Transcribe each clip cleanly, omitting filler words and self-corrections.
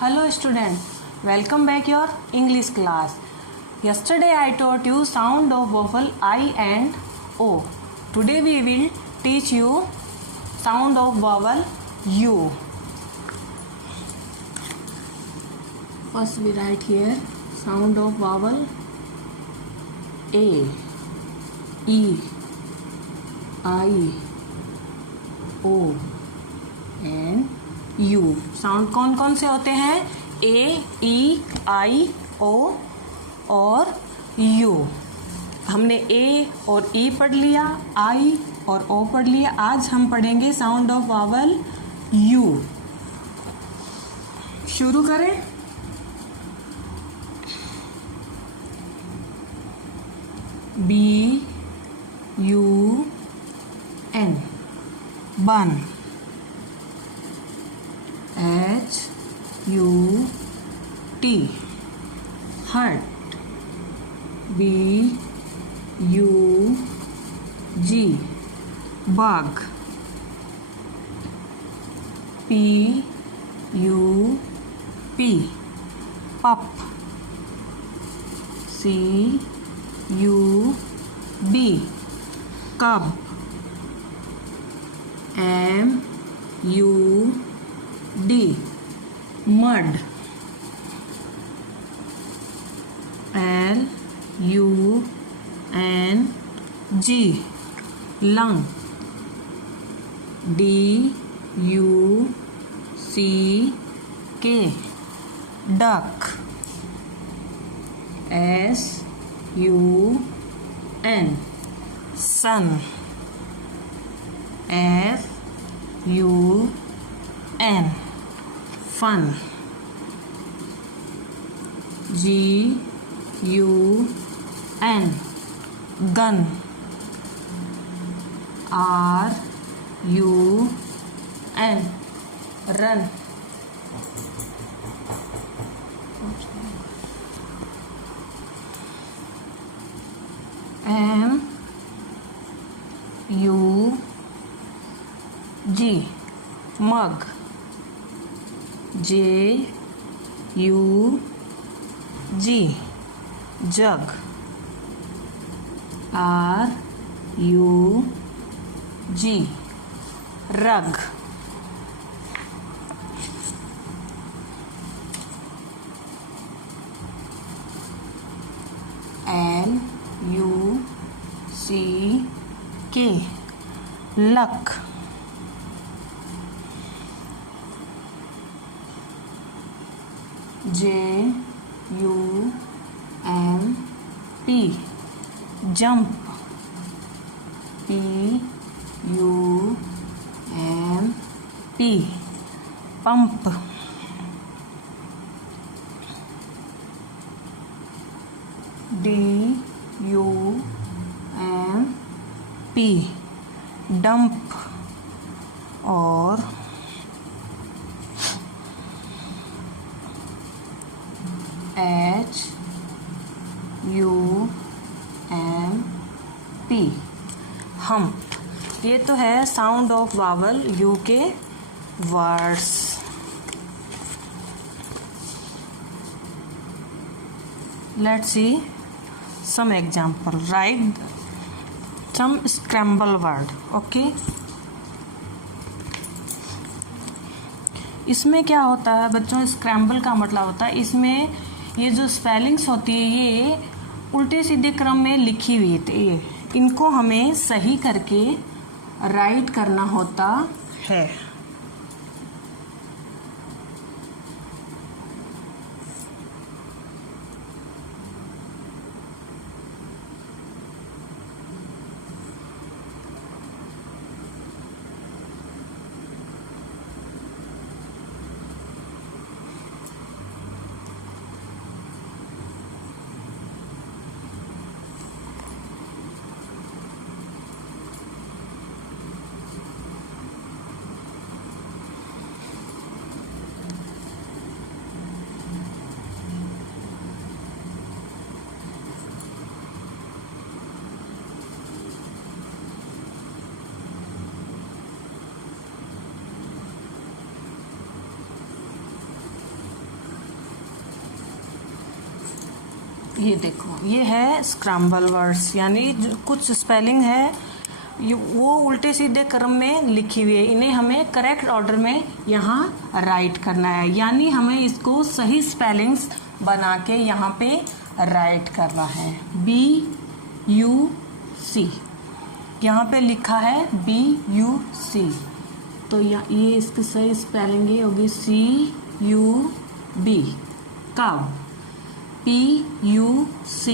Hello student, welcome back your English class. Yesterday I taught you sound of vowel I and O. Today we will teach you sound of vowel U. First we write here sound of vowel A, E, I, O and U. Sound कौन कौन से होते हैं? ए, ई, आई, ओ और you. हमने ए और ई पढ़ लिया, आई और ओ पढ़ लिया. आज हम पढ़ेंगे साउंड ऑफ वावल यू. शुरू करें. बी यू एन बन. H U T hurt. B U G bug. P U P pup. C U B cub. M U D mud. L U N G lung. D U C K duck. S U N sun. F U N fun. G U N gun. R U N run. M U G mug. J U G jug. R U G rug. L U C K luck. J U M P jump. P U M P pump. D U M P dump और H U M P हम. ये तो है sound of vowel U के words. Let's see some example. Write some scramble word. Okay. इसमें क्या होता है बच्चों? स्क्रैम्बल का मतलब होता है इसमें ये जो स्पेलिंग्स होती है ये उल्टे सीधे क्रम में लिखी हुई थी. इनको हमें सही करके राइट करना होता है. ये देखो, ये है स्क्रैम्बल वर्ड्स, यानी कुछ स्पेलिंग है वो उल्टे सीधे क्रम में लिखी हुई है, इन्हें हमें करेक्ट ऑर्डर में यहाँ राइट करना है, यानी हमें इसको सही स्पेलिंग्स बना के यहाँ पे राइट करना है। BUC यहाँ पे लिखा है BUC, तो ये इसकी सही स्पेलिंग ये होगी CUB। कब? PUC,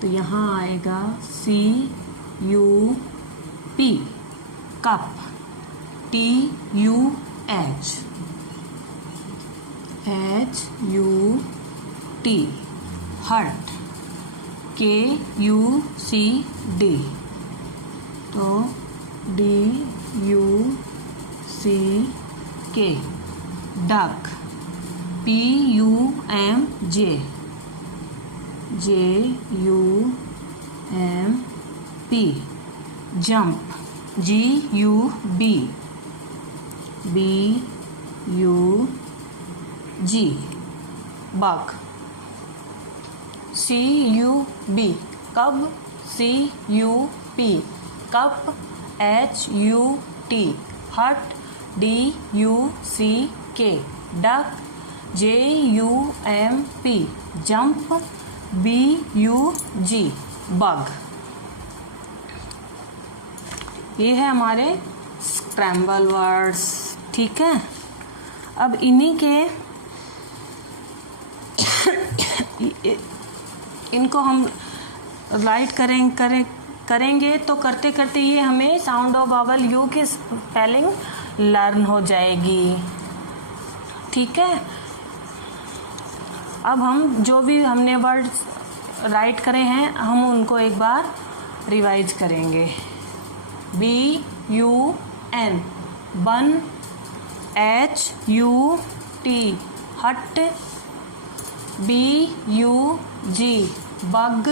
तो यहाँ आएगा CUP। Cup, TUH, HUT, hurt, KUCD, तो DUCK। Duck, PUMJ, JUMP। Jump, GUB, BUG। Bug, CUB। Cub? CUP। Cup, HUT। Hut, DUCK। Duck, JUMP। Jump, BUG। Bug. ये है हमारे स्क्रैम्बल वर्ड्स, ठीक है। अब इन्हीं के इनको हम राइट करेंगे तो करते करते ये हमें साउंड ऑफ वावल यू की स्पेलिंग लर्न हो जाएगी, ठीक है। अब हम जो भी हमने वर्ड्स राइट करे हैं हम उनको एक बार रिवाइज करेंगे। BUN, bun. HUT, hut. BUG, bug.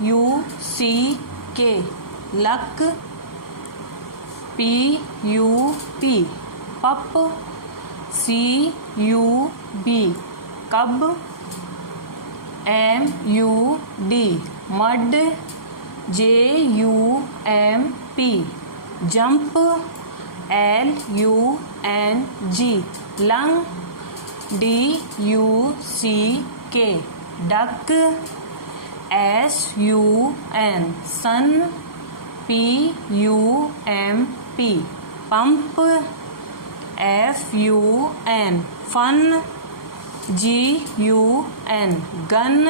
LUCK, luck. PUP, pup. CUB, cub. MUD, mud. JUMP, jump. LUNG, lung. DUCK, duck. SUN, sun. PUMP, pump. FUN, fun. GUN, gun.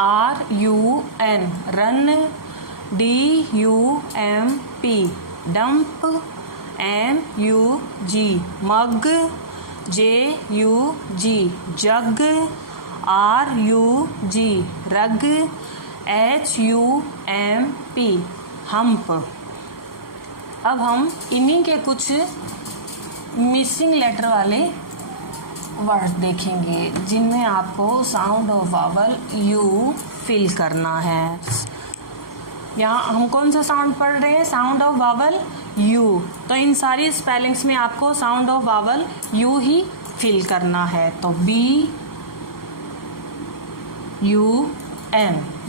RUN, run. DUMP, dump. MUG, mug. JUG, jug. RUG, rug. HUMP, hump. अब हम इन्हीं के कुछ missing letter वाले word देखेंगे जिनमें आपको sound of vowel U fill करना है। यहाँ हम कौन सा साउंड पढ़ रहे हैं? Sound of vowel U. तो इन सारी स्पेलिंग्स में आपको साउंड ऑफ वावल यू ही फिल करना है। तो BUN,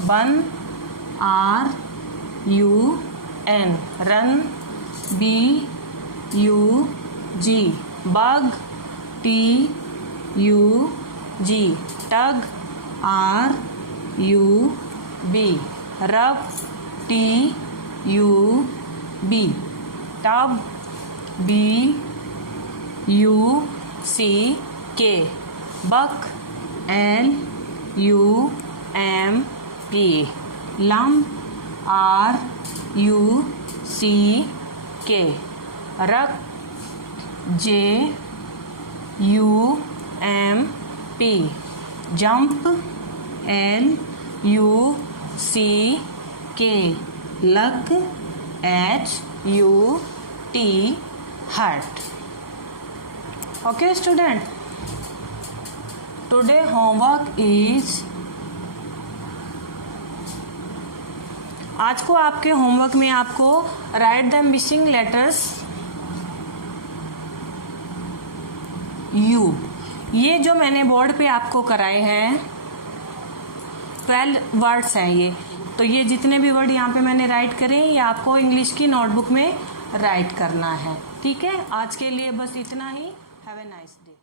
bun. RUN, run. BUG, bug. TUG, tug. RUB, rub. TUB, tub. BUCK, buck. LUMP, lump. RUCK, ruck. JUMP, jump. LUCK, luck. HUT, hurt. Okay student, today homework is, आज को आपके homework में आपको write the missing letters U. ये जो मैंने board पे आपको कराए हैं 12 वर्ड्स हैं ये। तो ये जितने भी वर्ड यहाँ पे मैंने राइट करे ये आपको इंग्लिश की नोटबुक में राइट करना है। ठीक है, आज के लिए बस इतना ही। Have a nice day.